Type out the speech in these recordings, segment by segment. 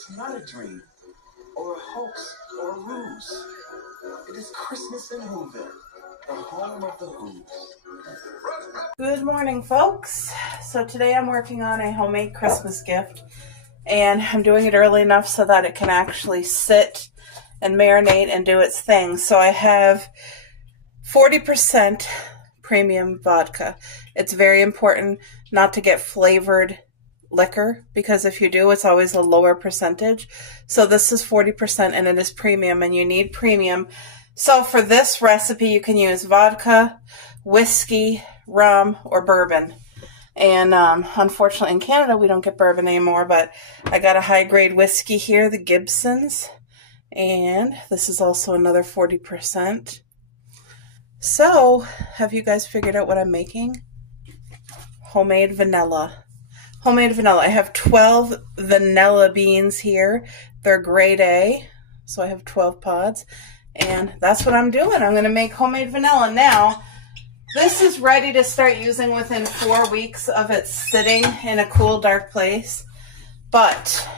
it's not a dream, or a hoax, or a ruse. It is Christmas in Whoville, the home of the Who's. Good morning, folks. So today I'm working on a homemade Christmas gift, and I'm doing it early enough so that it can actually sit and marinate and do its thing. So I have 40% premium vodka. It's very important not to get flavored liquor, because if you do, it's always a lower percentage. So this is 40% and it is premium, and you need premium. So for this recipe, you can use vodka, whiskey, rum, or bourbon. And unfortunately in Canada, we don't get bourbon anymore, but I got a high-grade whiskey here, the Gibsons. And this is also another 40%. So, have you guys figured out what I'm making? Homemade vanilla. Homemade vanilla. I have 12 vanilla beans here. They're grade A, so I have 12 pods. And that's what I'm doing. I'm going to make homemade vanilla. Now, this is ready to start using within 4 weeks of it sitting in a cool, dark place. But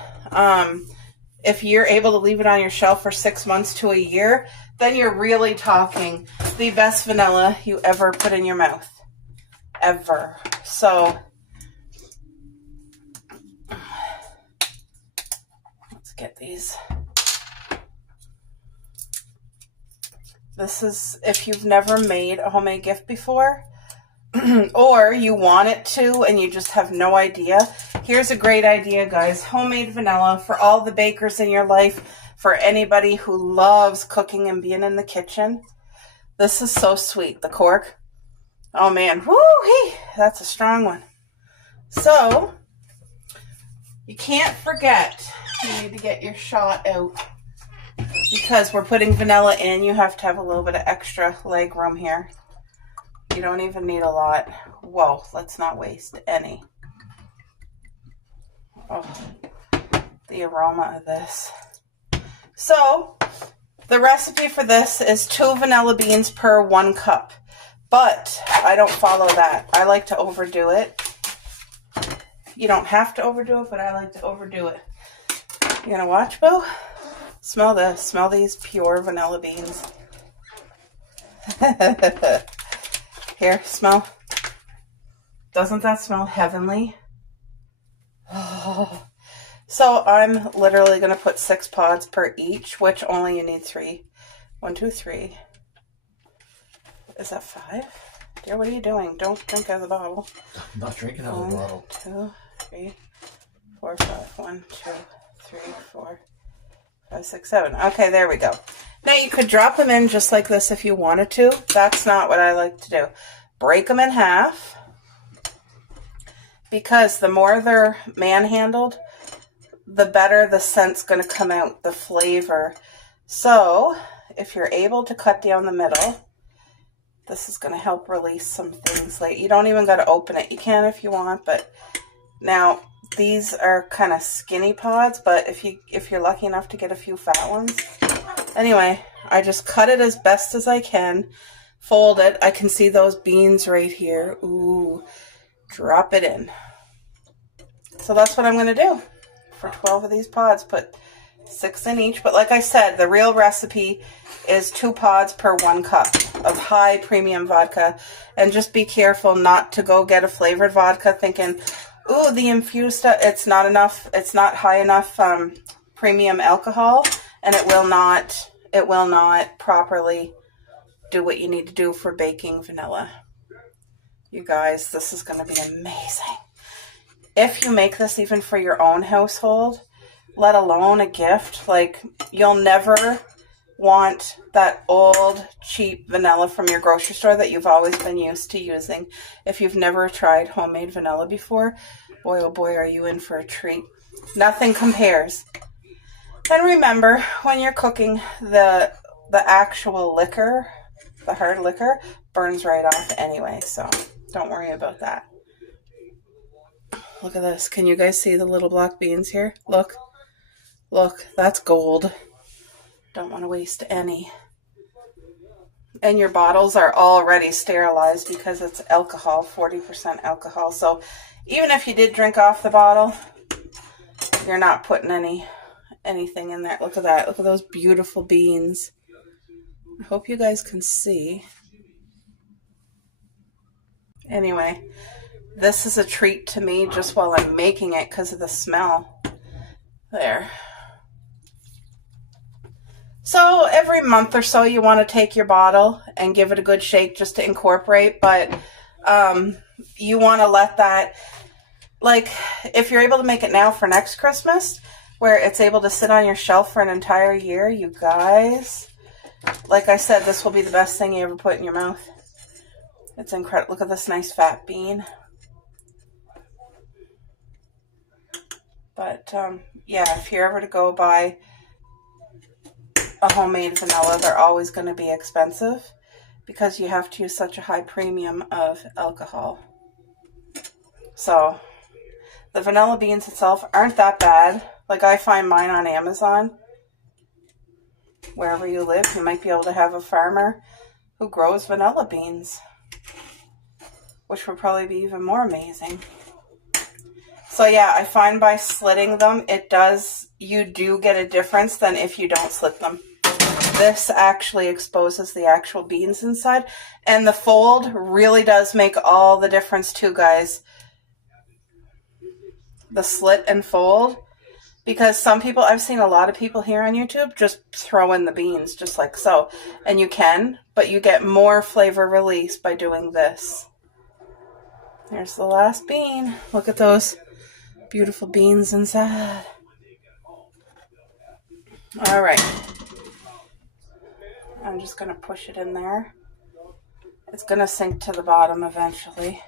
if you're able to leave it on your shelf for 6 months to a year, then you're really talking the best vanilla you ever put in your mouth. Ever. So, let's get these. This is if you've never made a homemade gift before, or you want it to and you just have no idea. Here's a great idea, guys. Homemade vanilla for all the bakers in your life, for anybody who loves cooking and being in the kitchen. This is so sweet. The cork. Oh man, woo-hee, that's a strong one. So, you can't forget, you need to get your shot out. Because we're putting vanilla in, you have to have a little bit of extra leg room here. You don't even need a lot. Whoa, let's not waste any. Oh, the aroma of this. So, the recipe for this is 2 vanilla beans per 1 cup. But I don't follow that. I like to overdo it. You don't have to overdo it, but I like to overdo it. You gonna watch, Bo? Smell this. Smell these pure vanilla beans. Here, smell. Doesn't that smell heavenly? Oh. So I'm literally going to put 6 pods per each, which only you need 3. 1, 2, 3. Is that 5? Dear, what are you doing? Don't drink out of the bottle. I'm not drinking out of the bottle. 1, 2, 3, 4, 5. 1, 2, 3, 4, 5, 6, 7. Okay, there we go. Now you could drop them in just like this if you wanted to. That's not what I like to do. Break them in half, because the more they're manhandled, the better the scent's going to come out, the flavor. So if you're able to cut down the middle, this is going to help release some things. Like, you don't even got to open it. You can if you want, but now these are kind of skinny pods, but if you're lucky enough to get a few fat ones. Anyway, I just cut it as best as I can. Fold it. I can see those beans right here. Ooh. Drop it in. So that's what I'm going to do for 12 of these pods. Put 6 in each. But like I said, the real recipe is 2 pods per 1 cup of high premium vodka. And just be careful not to go get a flavored vodka thinking, ooh, the infused stuff, it's not enough. It's not high enough premium alcohol. And it will not properly do what you need to do for baking vanilla. You guys, this is going to be amazing. If you make this even for your own household, let alone a gift, like, you'll never want that old, cheap vanilla from your grocery store that you've always been used to using. If you've never tried homemade vanilla before, boy, oh boy, are you in for a treat. Nothing compares. And remember, when you're cooking, the actual liquor, the hard liquor, burns right off anyway, so don't worry about that. Look at this. Can you guys see the little black beans here? Look. Look, that's gold. Don't want to waste any. And your bottles are already sterilized because it's alcohol, 40% alcohol. So even if you did drink off the bottle, you're not putting any anything in there. Look at that. Look at those beautiful beans. I hope you guys can see. Anyway, this is a treat to me just while I'm making it because of the smell. There. So every month or so you want to take your bottle and give it a good shake just to incorporate, but you want to let that, like, if you're able to make it now for next Christmas, where it's able to sit on your shelf for an entire year, you guys, like I said, this will be the best thing you ever put in your mouth. It's incredible. Look at this nice fat bean. But, yeah, if you're ever to go buy a homemade vanilla, they're always going to be expensive because you have to use such a high premium of alcohol. So, the vanilla beans itself aren't that bad. Like, I find mine on Amazon. Wherever you live, you might be able to have a farmer who grows vanilla beans, which would probably be even more amazing. So yeah, I find by slitting them, you do get a difference than if you don't slit them. This actually exposes the actual beans inside, and the fold really does make all the difference too, guys. The slit and fold, because I've seen a lot of people here on YouTube just throw in the beans just like so, and you can, but you get more flavor release by doing this. There's the last bean. Look at those beautiful beans inside. All right. I'm just going to push it in there. It's going to sink to the bottom eventually,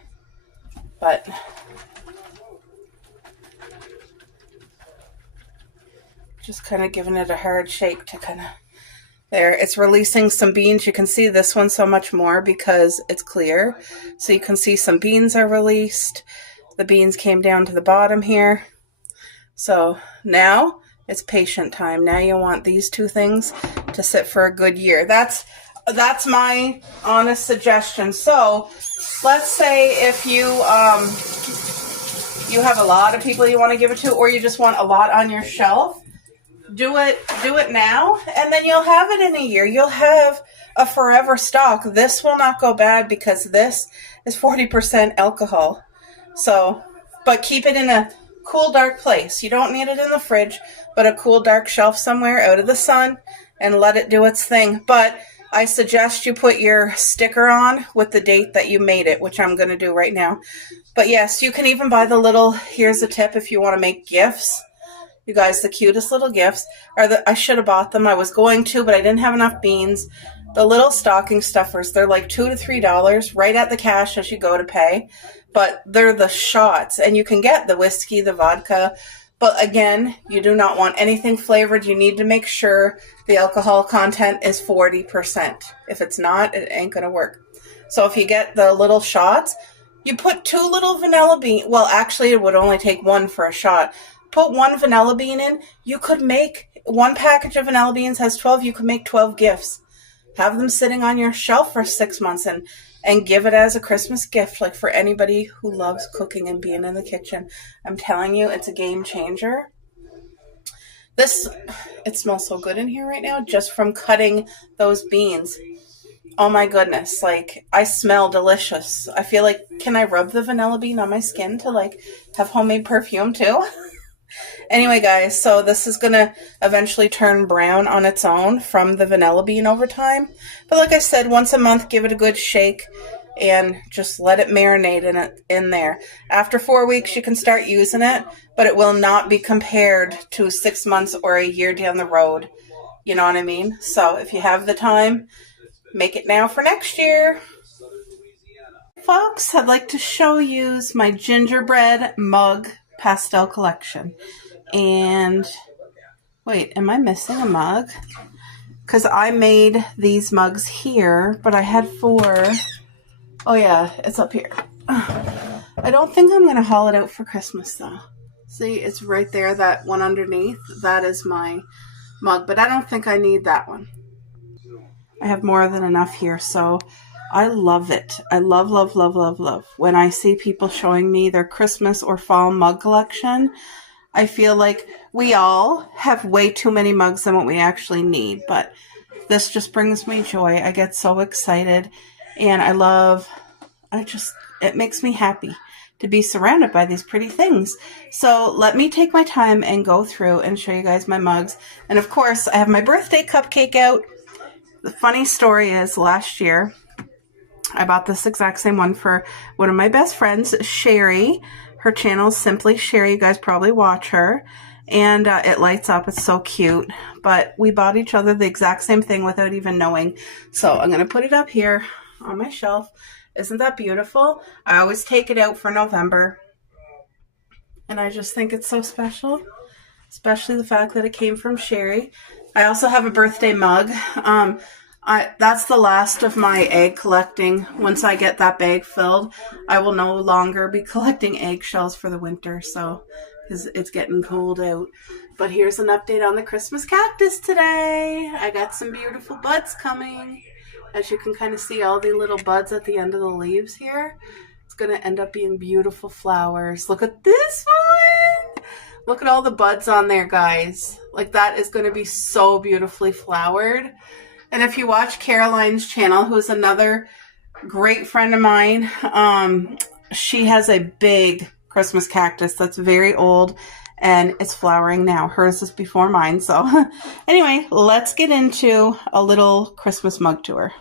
but just kind of giving it a hard shake to kind of, there. It's releasing some beans. You can see this one so much more because it's clear. So you can see some beans are released. The beans came down to the bottom here. So now it's patient time. Now you want these two things to sit for a good year. That's my honest suggestion. So let's say if you you have a lot of people you want to give it to, or you just want a lot on your shelf, do it now, and then you'll have it in a year. You'll have a forever stock. This will not go bad because this is 40% alcohol. So, but keep it in a cool, dark place. You don't need it in the fridge, but a cool, dark shelf somewhere out of the sun and let it do its thing. But I suggest you put your sticker on with the date that you made it, which I'm going to do right now. But yes, you can even buy the little, here's a tip if you want to make gifts. You guys, the cutest little gifts are I should have bought them. I was going to, but I didn't have enough beans. The little stocking stuffers, they're like $2 to $3 right at the cash as you go to pay. But they're the shots, and you can get the whiskey, the vodka. But again, you do not want anything flavored. You need to make sure the alcohol content is 40%. If it's not, it ain't going to work. So if you get the little shots, you put 2 little vanilla beans. Well, actually, it would only take 1 for a shot. Put 1 vanilla bean in. You could make, 1 package of vanilla beans has 12. You could make 12 gifts. Have them sitting on your shelf for 6 months and give it as a Christmas gift, like for anybody who loves cooking and being in the kitchen. I'm telling you, it's a game changer. It smells so good in here right now just from cutting those beans. Oh my goodness, like I smell delicious. I feel like, can I rub the vanilla bean on my skin to like have homemade perfume too? Anyway, guys, so this is going to eventually turn brown on its own from the vanilla bean over time. But like I said, once a month, give it a good shake and just let it marinate in there. After 4 weeks, you can start using it, but it will not be compared to 6 months or a year down the road. You know what I mean? So if you have the time, make it now for next year. Folks, I'd like to show you my gingerbread mug pastel collection. And wait, am I missing a mug? Because I made these mugs here, but I had 4. Oh yeah, it's up here. I don't think I'm going to haul it out for Christmas though. See, it's right there, that one underneath. That is my mug, but I don't think I need that one. I have more than enough here, so I love it. I love, love, love, love, love when I see people showing me their Christmas or fall mug collection. I feel like we all have way too many mugs than what we actually need, but this just brings me joy. I get so excited, and it makes me happy to be surrounded by these pretty things. So let me take my time and go through and show you guys my mugs. And of course, I have my birthday cupcake out. The funny story is last year, I bought this exact same one for one of my best friends, Sherry. Her channel is Simply Sherry. You guys probably watch her. And it lights up. It's so cute. But we bought each other the exact same thing without even knowing. So I'm going to put it up here on my shelf. Isn't that beautiful? I always take it out for November. And I just think it's so special. Especially the fact that it came from Sherry. I also have a birthday mug. That's the last of my egg collecting. Once I get that bag filled, I will no longer be collecting eggshells for the winter, so because it's getting cold out. But here's an update on the Christmas cactus today. I got some beautiful buds coming. As you can kind of see all the little buds at the end of the leaves here. It's going to end up being beautiful flowers. Look at this one. Look at all the buds on there, guys. Like, that is going to be so beautifully flowered. And if you watch Caroline's channel, who's another great friend of mine, she has a big Christmas cactus that's very old and it's flowering now. Hers is before mine. So anyway, let's get into a little Christmas mug tour.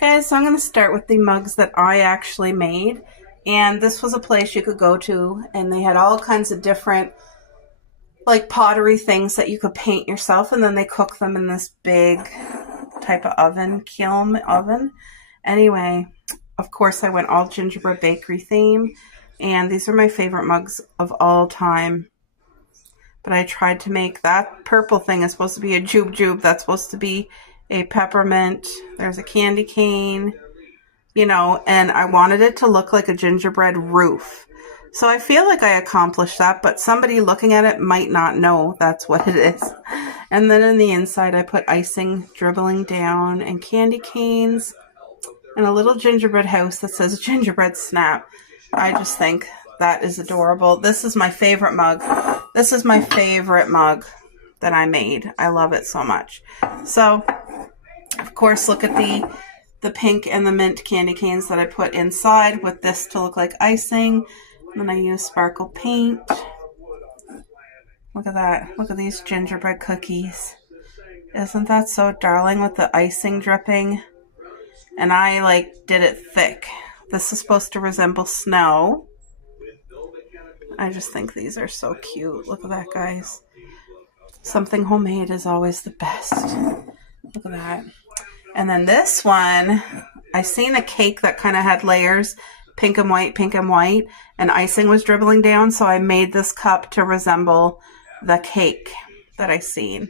Guys, so I'm going to start with the mugs that I actually made, and this was a place you could go to, and they had all kinds of different like pottery things that you could paint yourself, and then they cook them in this big type of oven, kiln oven. Anyway, of course I went all gingerbread bakery theme, and these are my favorite mugs of all time. But I tried to make that purple thing is supposed to be a jube. That's supposed to be a peppermint. There's a candy cane, you know, and I wanted it to look like a gingerbread roof. So I feel like I accomplished that, but somebody looking at it might not know that's what it is. And then in the inside, I put icing dribbling down and candy canes and a little gingerbread house that says gingerbread snap. I just think that is adorable. This is my favorite mug. This is my favorite mug that I made. I love it so much. So, of course, look at the pink and the mint candy canes that I put inside with this to look like icing. And then I use sparkle paint. Look at that. Look at these gingerbread cookies. Isn't that so darling with the icing dripping? And I did it thick. This is supposed to resemble snow. I just think these are so cute. Look at that, guys. Something homemade is always the best. Look at that. And then this one, I seen a cake that kind of had layers, pink and white, and icing was dribbling down, so I made this cup to resemble the cake that I seen.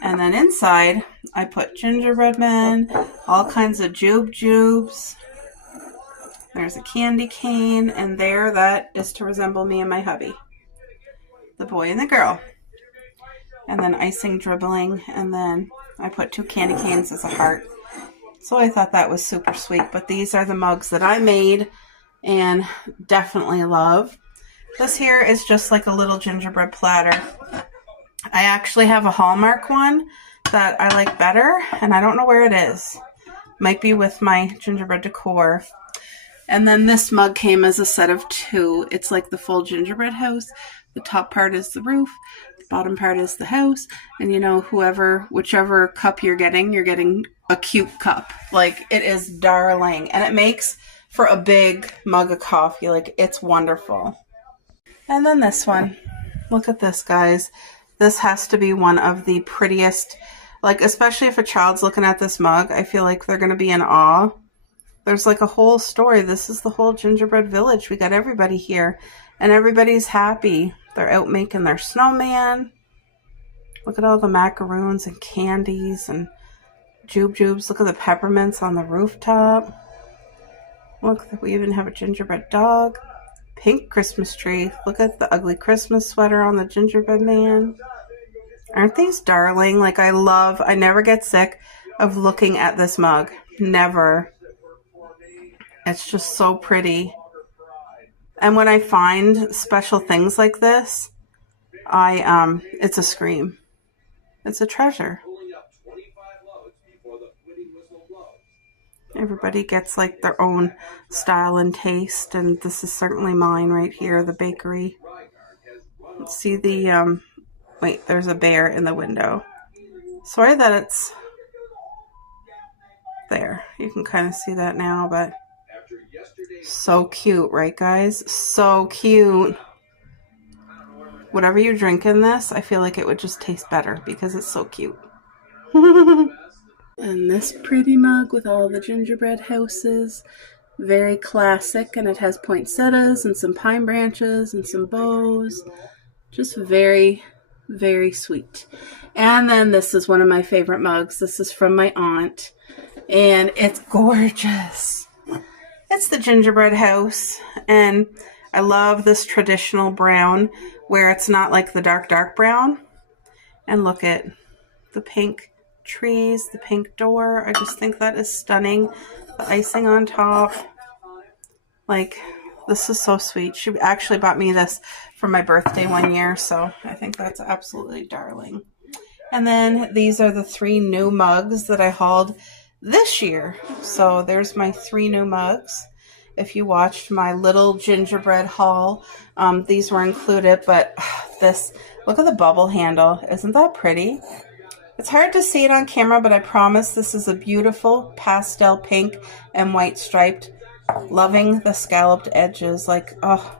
And then inside, I put gingerbread men, all kinds of jubes. There's a candy cane, and there, that is to resemble me and my hubby, the boy and the girl. And then icing dribbling, and then I put 2 candy canes as a heart. So I thought that was super sweet. But these are the mugs that I made and definitely love. This here is just like a little gingerbread platter. I actually have a Hallmark one that I like better, and I don't know where it is. Might be with my gingerbread decor. And then this mug came as a set of 2. It's like the full gingerbread house. The top part is the roof. The bottom part is the house. And you know, whichever cup you're getting a cute cup. Like, it is darling. And it makes for a big mug of coffee. Like, it's wonderful. And then this one. Look at this, guys. This has to be one of the prettiest, like, especially if a child's looking at this mug, I feel like they're going to be in awe. There's like a whole story. This is the whole gingerbread village. We got everybody here and everybody's happy. They're out making their snowman. Look at all the macaroons and candies and jubes. Look at the peppermints on the rooftop. Look, we even have a gingerbread dog. Pink Christmas tree. Look at the ugly Christmas sweater on the gingerbread man. Aren't these darling? Like, I never get sick of looking at this mug. Never. It's just so pretty. And when I find special things like this, it's a scream. It's a treasure. Everybody gets like their own style and taste, and this is certainly mine right here, the bakery. See the, wait, there's a bear in the window. Sorry that it's there. You can kind of see that now, but so cute, right, guys? So cute. Whatever you drink in this, I feel like it would just taste better because it's so cute. And this pretty mug with all the gingerbread houses. Very classic, and it has poinsettias and some pine branches and some bows. Just very, very sweet. And then this is one of my favorite mugs. This is from my aunt, and it's gorgeous. It's the gingerbread house, and I love this traditional brown where it's not like the dark brown. And look at the pink trees, the pink door. I just think that is stunning. The icing on top. Like, this is so sweet. She actually bought me this for my birthday one year, so I think that's absolutely darling. And then these are the 3 new mugs that I hauled this year. So there's my 3 new mugs. If you watched my little gingerbread haul, these were included, but this, look at the bubble handle. Isn't that pretty? It's hard to see it on camera, but I promise this is a beautiful pastel pink and white striped. Loving the scalloped edges, like, oh.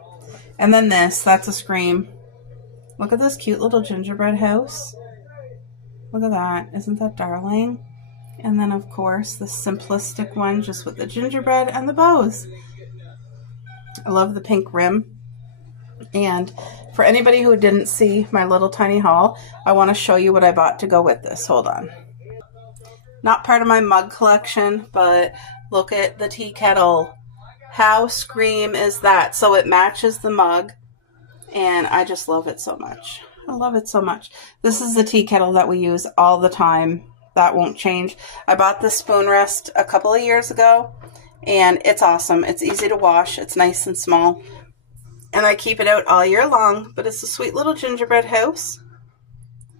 And then this, that's a scream. Look at this cute little gingerbread house. Look at that. Isn't that darling? And then, of course, the simplistic one just with the gingerbread and the bows. I love the pink rim. And for anybody who didn't see my little tiny haul, I want to show you what I bought to go with this. Hold on. Not part of my mug collection, but look at the tea kettle. How scream is that? So it matches the mug, and I just love it so much. I love it so much. This is the tea kettle that we use all the time. That won't change. I bought this spoon rest a couple of years ago, and it's awesome. It's easy to wash. It's nice and small, and I keep it out all year long, but it's a sweet little gingerbread house.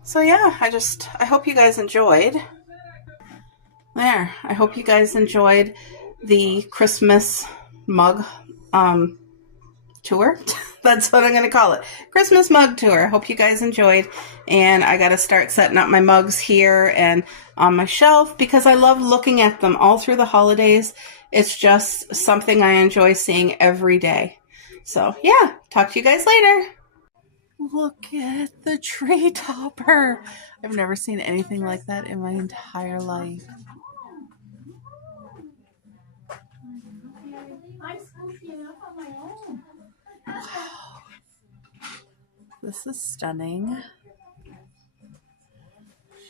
So yeah, I hope you guys enjoyed. There, I hope you guys enjoyed the Christmas mug tour. That's what I'm going to call it. Christmas mug tour. Hope you guys enjoyed. And I got to start setting up my mugs here and on my shelf because I love looking at them all through the holidays. It's just something I enjoy seeing every day. So yeah, talk to you guys later. Look at the tree topper. I've never seen anything like that in my entire life. Wow. This is stunning.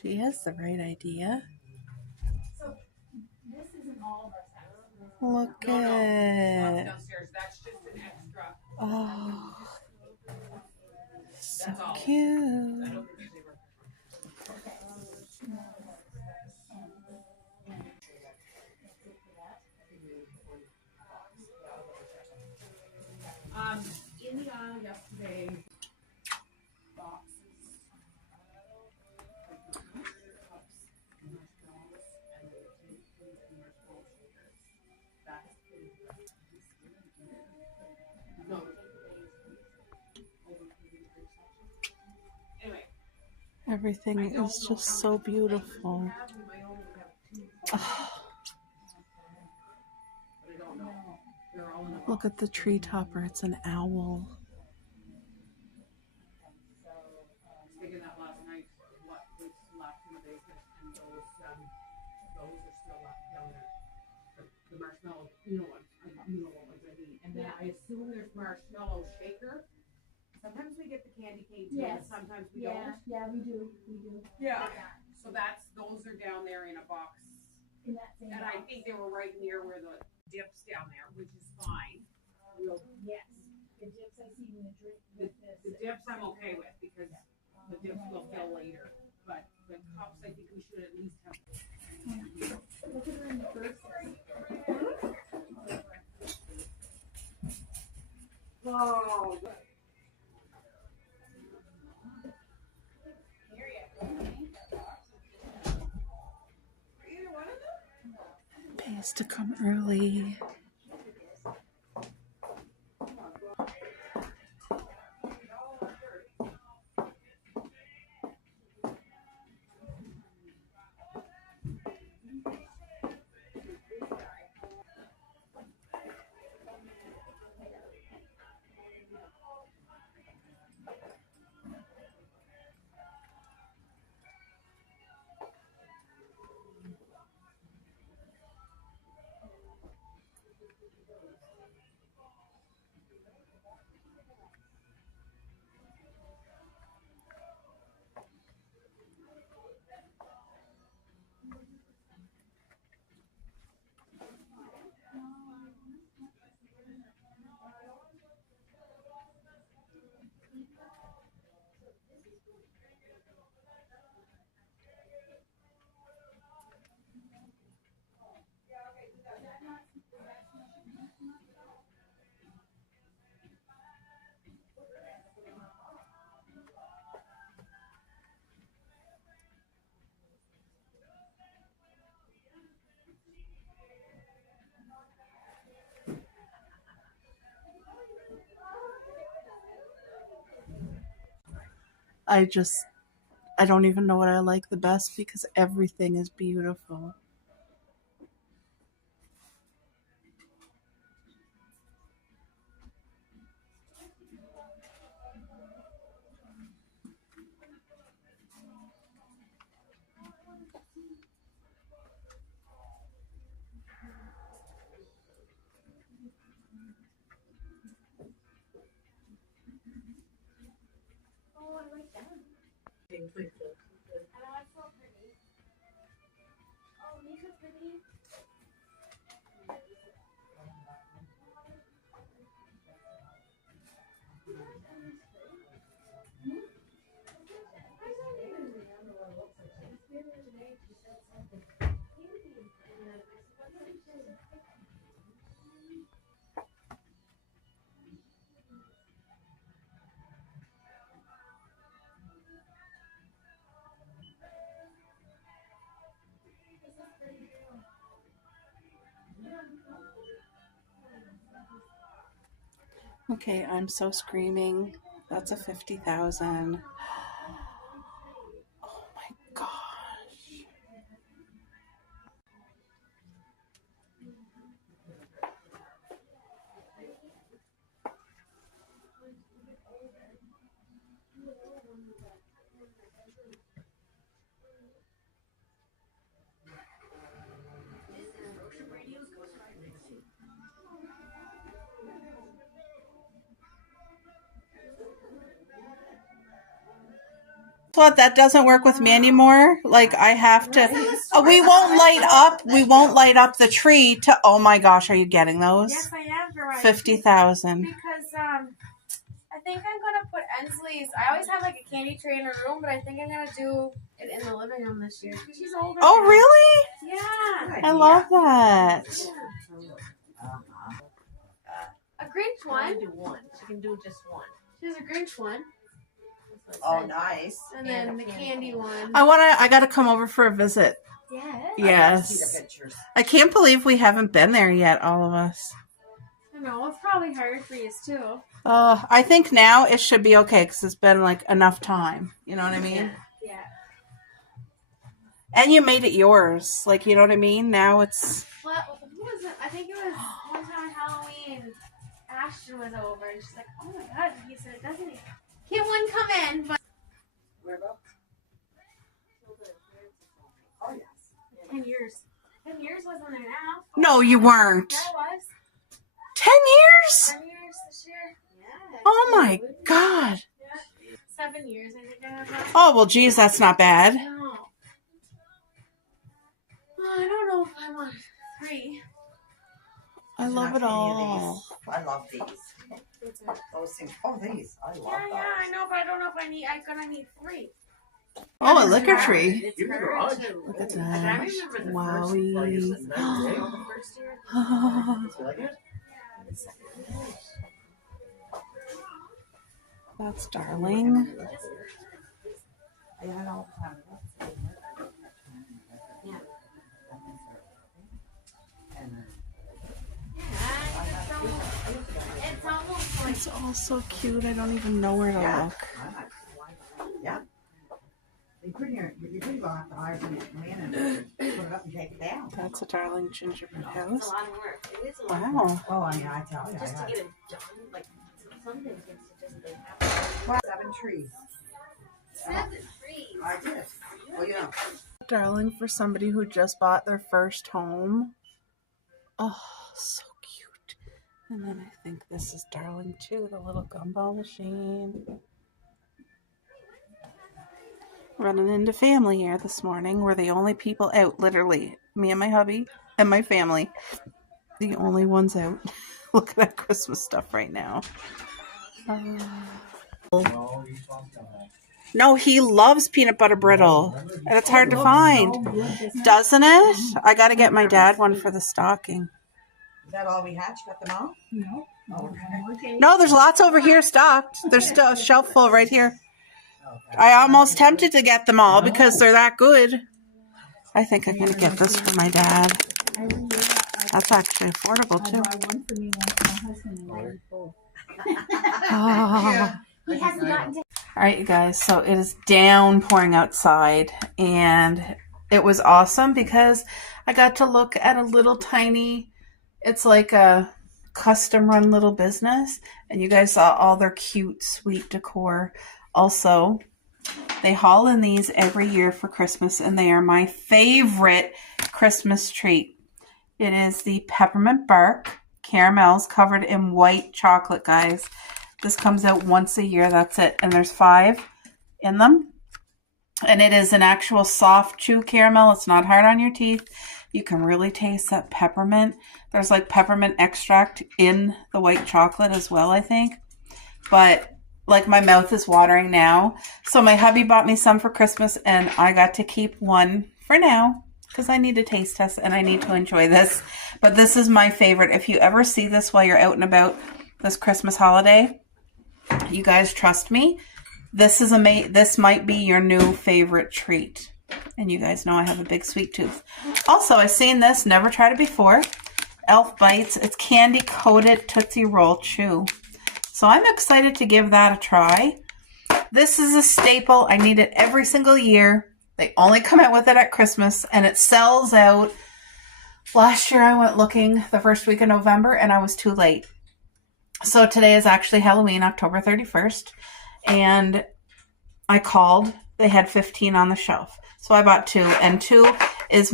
She has the right idea. Look at it. Oh, so cute. In the aisle yesterday, boxes. Everything is just so beautiful. Look at the tree topper. It's an owl. Thinking that last night, what was left in the basement, and those are still left down there. The marshmallow, you know what ones I mean. And then I assume there's marshmallow shaker. Sometimes we get the candy cane too, and sometimes we don't. Yeah, we do. Yeah. So those are down there in a box. In that same And I think they were right near where the dip's down there, which is fine. Yes. The dips I see in the drink with this. The dips I'm okay with because the dips will fill later. But the cups, I think we should at least have. Look at her in the first. Oh. Pays to come early. I don't even know what I like the best because everything is beautiful. Oh, I like that. Pink with the Oh, it's so pretty. Oh, Mika's pretty. Okay, I'm so screaming. That's a 50,000. Oh my gosh. What, that doesn't work with me anymore. Like I have to we won't light up the tree to oh my gosh, are you getting those? Yes, I am, Veronica. 50,000. Because I think I'm gonna put Ensley's. I always have like a candy tray in her room, but I think I'm gonna do it in the living room this year because she's older. Oh now. really? Yeah. I love that. A Grinch She one. can do one. She can do just one. She has a Grinch one, Oh, nice. and then the candy one. I gotta come over for a visit. Yeah. See Yes. the pictures. I can't believe we haven't been there yet, all of us. I know it's probably hard for you too. I think now it should be okay because it's been like enough time. You know what I mean? Yeah. And you made it yours. Like, you know what I mean? Now it's... Well, who was it? I think it was one time on Halloween. Ashton was over, and she's like, "Oh my god," he said, "Doesn't he? He wouldn't come in, but." Where about? Oh, yes. 10 years. 10 years wasn't there now. No, you weren't. Yeah, it was. 10 years? 10 years this year. Yeah. Oh my God. Yeah. 7 years, I think I have left. Oh, well, geez, that's not bad. No. Well, I don't know if I want 3. I love it all. I love these. Those things. Oh, these. I love Yeah, I know, but I don't know if I'm gonna need 3. Oh, a liquor tree. It's You can her garage. too. Look at And I that. remember the first, Wowie. Like, it's the next day. the first year. You like it? That's darling. I had all the time. It's almost like It's all so cute. I don't even know where to look. Yeah. You couldn't go out the hire from it land and put it up and take it down. That's a darling gingerbread it's a house. lot of work. It is a lot of Wow. work. Oh, I tell you. Just to get it done, like some things just they have. 7 trees. 7 trees. I did. Oh, yeah. Darling for somebody who just bought their first home. Oh, so cute. And then I think this is darling too, the little gumball machine. Running into family here this morning. We're the only people out, literally. Me and my hubby and my family. The only ones out. Look at that Christmas stuff right now. No, he loves peanut butter brittle. And it's hard to find. Doesn't it? I got to get my dad one for the stocking. Is that all we had? You got them all? No. Oh, okay. No, there's lots over here stocked. There's still a shelf full right here. I almost tempted to get them all because they're that good. I think I'm going to get this for my dad. That's actually affordable too. One for me, one for my husband, and I eat both. Oh. He hasn't gotten to. All right, you guys. So it is downpouring outside, and it was awesome because I got to look at a little tiny. It's like a custom-run little business, and you guys saw all their cute, sweet decor. Also, they haul in these every year for Christmas, and they are my favorite Christmas treat. It is the peppermint bark caramels covered in white chocolate, guys. This comes out once a year. That's it. And there's 5 in them. And it is an actual soft chew caramel. It's not hard on your teeth. You can really taste that peppermint. There's like peppermint extract in the white chocolate as well, I think. But like my mouth is watering now. So my hubby bought me some for Christmas, and I got to keep one for now because I need to taste test and I need to enjoy this. But this is my favorite. If you ever see this while you're out and about this Christmas holiday, you guys trust me. This is this might be your new favorite treat. And you guys know I have a big sweet tooth. Also, I've seen this, never tried it before. Elf Bites. It's candy coated Tootsie Roll Chew. So I'm excited to give that a try. This is a staple. I need it every single year. They only come out with it at Christmas, and it sells out. Last year I went looking the first week of November, and I was too late. So today is actually Halloween, October 31st, and I called. They had 15 on the shelf. So I bought 2, and 2 is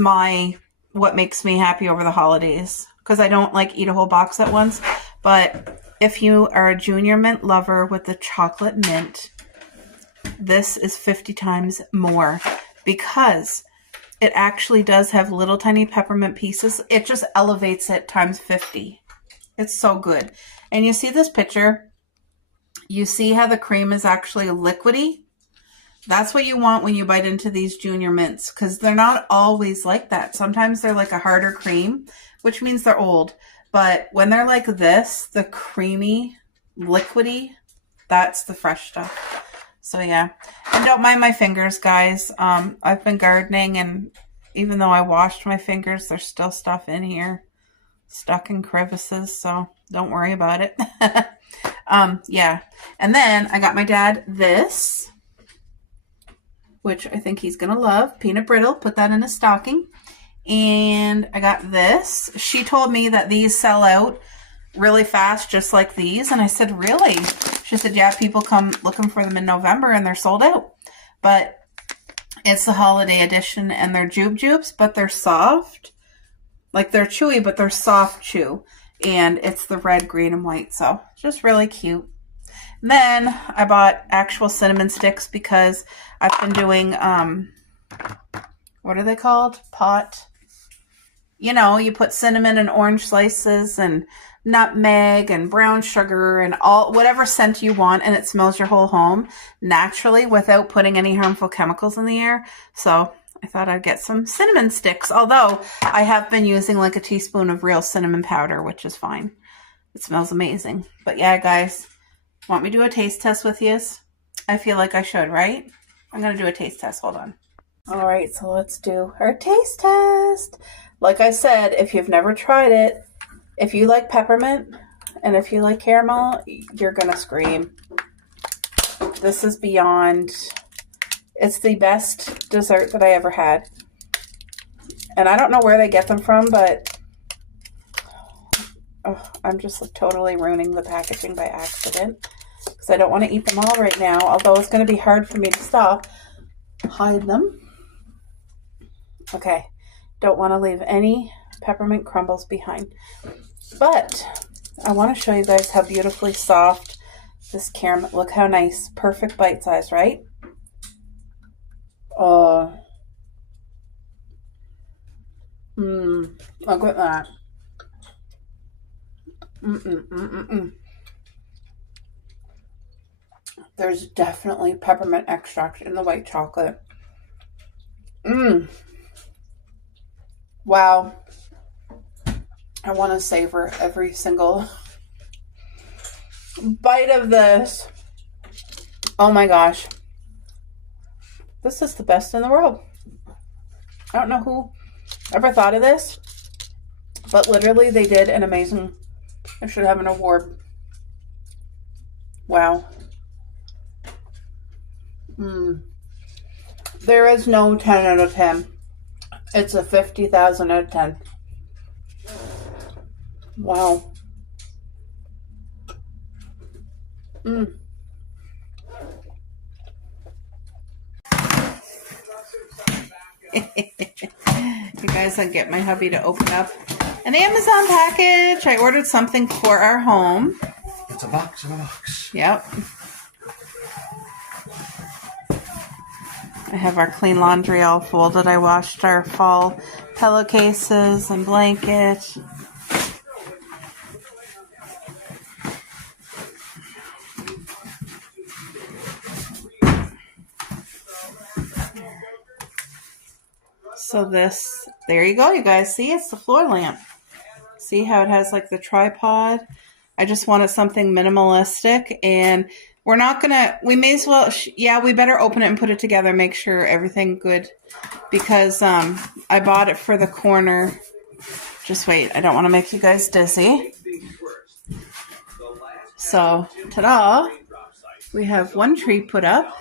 what makes me happy over the holidays, because I don't like eat a whole box at once. But if you are a Junior Mint lover with the chocolate mint, this is 50 times more because it actually does have little tiny peppermint pieces. It just elevates it times 50. It's so good. And you see this picture, you see how the cream is actually liquidy? That's what you want when you bite into these Junior Mints, because they're not always like that. Sometimes they're like a harder cream, which means they're old. But when they're like this, the creamy, liquidy, that's the fresh stuff. So yeah, and don't mind my fingers, guys. I've been gardening, and even though I washed my fingers, there's still stuff in here, stuck in crevices. So don't worry about it. Yeah. And then I got my dad this, which I think he's going to love. Peanut brittle. Put that in a stocking. And I got this. She told me that these sell out really fast, just like these. And I said, really? She said, yeah, people come looking for them in November and they're sold out. But it's the holiday edition and they're jubes, but they're soft. Like they're chewy, but they're soft chew. And it's the red, green, and white. So just really cute. And then I bought actual cinnamon sticks because I've been doing, what are they called? Pot. You know, you put cinnamon and orange slices and nutmeg and brown sugar and all whatever scent you want, and it smells your whole home naturally without putting any harmful chemicals in the air. So I thought I'd get some cinnamon sticks, although I have been using like a teaspoon of real cinnamon powder, which is fine. It smells amazing. But yeah, guys, want me to do a taste test with you? I feel like I should, right? I'm going to do a taste test. Hold on. All right, so let's do our taste test. Like I said, if you've never tried it, if you like peppermint and if you like caramel, you're going to scream. This is beyond... It's the best dessert that I ever had. And I don't know where they get them from, but I'm just totally ruining the packaging by accident. Because I don't want to eat them all right now, although it's going to be hard for me to stop. Hide them. Okay. Don't want to leave any peppermint crumbles behind. But I want to show you guys how beautifully soft this caramel. Look how nice. Perfect bite size, right? Oh. Look at that. There's definitely peppermint extract in the white chocolate. Wow. I want to savor every single bite of this. Oh my gosh. This is the best in the world. I don't know who ever thought of this, but literally they did an amazing... I should have an award. Wow. There is no 10 out of 10. It's a 50,000 out of 10. Wow. You guys, I get my hubby to open up an Amazon package. I ordered something for our home. It's a box in a box. Yep. I have our clean laundry all folded. I washed our fall pillowcases and blanket. So this, there you go, you guys. See, it's the floor lamp. See how it has like the tripod? I just wanted something minimalistic, and we're not gonna, we may as well, yeah, we better open it and put it together, make sure everything good, because I bought it for the corner. Just wait, I don't want to make you guys dizzy. So, ta-da! We have one tree put up.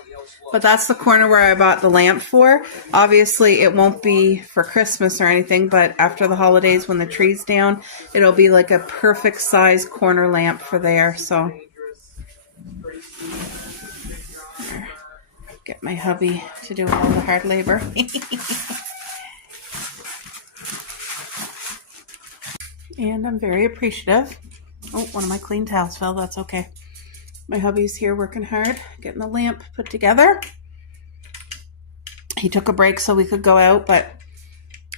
But that's the corner where I bought the lamp for. Obviously, it won't be for Christmas or anything, but after the holidays when the tree's down, it'll be like a perfect size corner lamp for there. So, get my hubby to do all the hard labor. And I'm very appreciative. Oh, one of my clean towels fell. That's okay. My hubby's here working hard, getting the lamp put together. He took a break so we could go out, but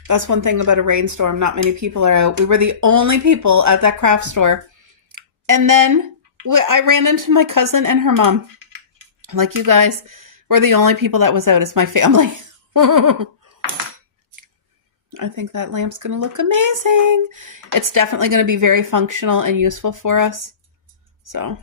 that's one thing about a rainstorm. Not many people are out. We were the only people at that craft store. And then I ran into my cousin and her mom. Like, you guys, we're the only people that was out. It's my family. I think that lamp's going to look amazing. It's definitely going to be very functional and useful for us. So...